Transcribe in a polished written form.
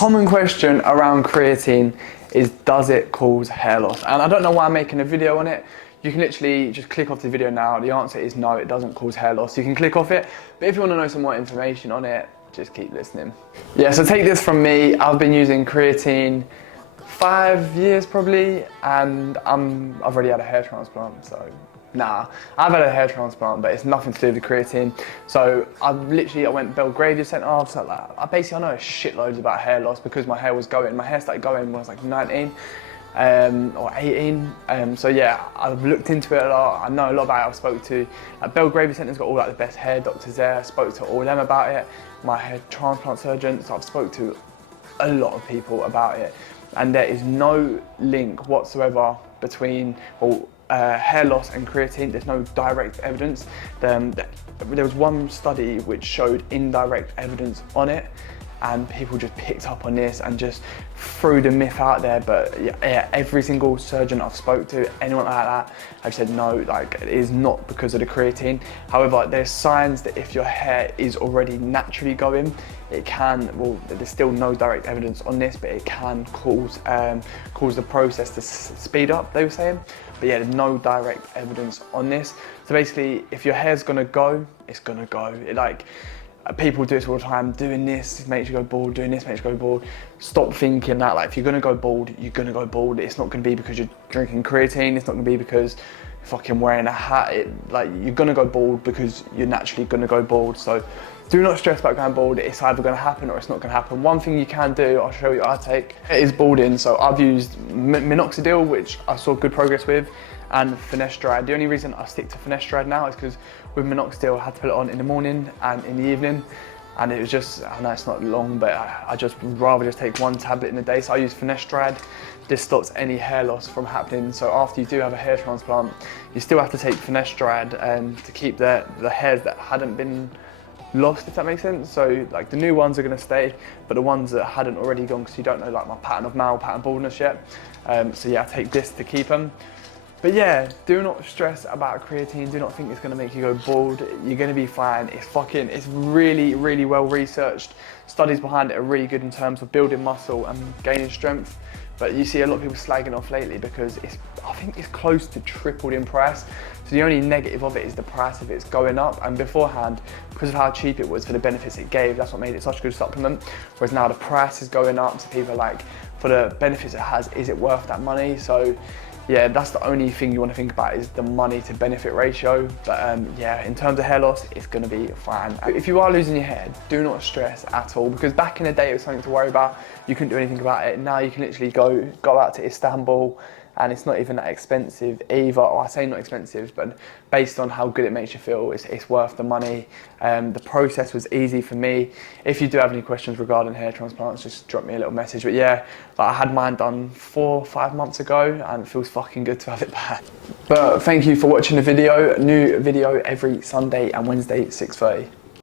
common question around creatine is, does it cause hair loss? And I don't know why I'm making a video on it. You can literally just click off the video now. The answer is no, it doesn't cause hair loss. You can click off it, but if you want to know some more information on it, just keep listening. Yeah, so take this from me. I've been using creatine 5 years probably, and I've already had a hair transplant, so nah. I've had a hair transplant, but it's nothing to do with the creatine. So I went Belgravia Centre, so like, I know shitloads about hair loss because my hair was going. My hair started going when I was like 19 or 18. So yeah, I've looked into it a lot. I know a lot about it. I've spoke to Belgravia Centre's got all like the best hair doctors there. I spoke to all of them about it. My hair transplant surgeon. So I've spoke to a lot of people about it, and there is no link whatsoever between hair loss and creatine. There's no direct evidence. There was one study which showed indirect evidence on it, and people just picked up on this and just threw the myth out there. But yeah, every single surgeon I've spoke to, anyone like that, I've said no, like it is not because of the creatine. However, there's signs that if your hair is already naturally going, it can, well, there's still no direct evidence on this, but it can cause the process to speed up, they were saying. But yeah, there's no direct evidence on this. So basically, if your hair's gonna go, it's gonna go. People do this all the time, doing this makes you go bald, doing this makes you go bald. Stop thinking that, like, if you're gonna go bald, you're gonna go bald. It's not gonna be because you're drinking creatine, it's not gonna be because you're fucking wearing a hat. You're gonna go bald because you're naturally gonna go bald. So do not stress about going bald. It's either gonna happen or it's not gonna happen. One thing you can do, I'll show you what I take, is balding. So I've used minoxidil, which I saw good progress with, and finasteride. The only reason I stick to finasteride now is because with minoxidil I had to put it on in the morning and in the evening, and it was just, I know it's not long, but I just rather just take one tablet in a day. So I use finasteride. This stops any hair loss from happening. So after you do have a hair transplant, you still have to take finasteride to keep the hairs that hadn't been lost, if that makes sense. So like the new ones are going to stay, but the ones that hadn't already gone, because you don't know like my pattern of pattern baldness yet. So yeah, I take this to keep them. But yeah, do not stress about creatine. Do not think it's gonna make you go bald. You're gonna be fine. It's really, really well researched. Studies behind it are really good in terms of building muscle and gaining strength. But you see a lot of people slagging off lately because I think it's close to tripled in price. So the only negative of it is the price of it's going up. And beforehand, because of how cheap it was for the benefits it gave, that's what made it such a good supplement. Whereas now the price is going up, so people are like, for the benefits it has, is it worth that money? So yeah, that's the only thing you want to think about, is the money to benefit ratio. But yeah, in terms of hair loss, it's going to be fine. If you are losing your hair, do not stress at all, because back in the day it was something to worry about. You couldn't do anything about it. Now you can literally go out to Istanbul, and it's not even that expensive either. Or I say not expensive, but based on how good it makes you feel, it's worth the money. The process was easy for me. If you do have any questions regarding hair transplants, just drop me a little message. But yeah, like I had mine done 4 or 5 months ago, and it feels fucking good to have it back. But thank you for watching the video. New video every Sunday and Wednesday, 6:30.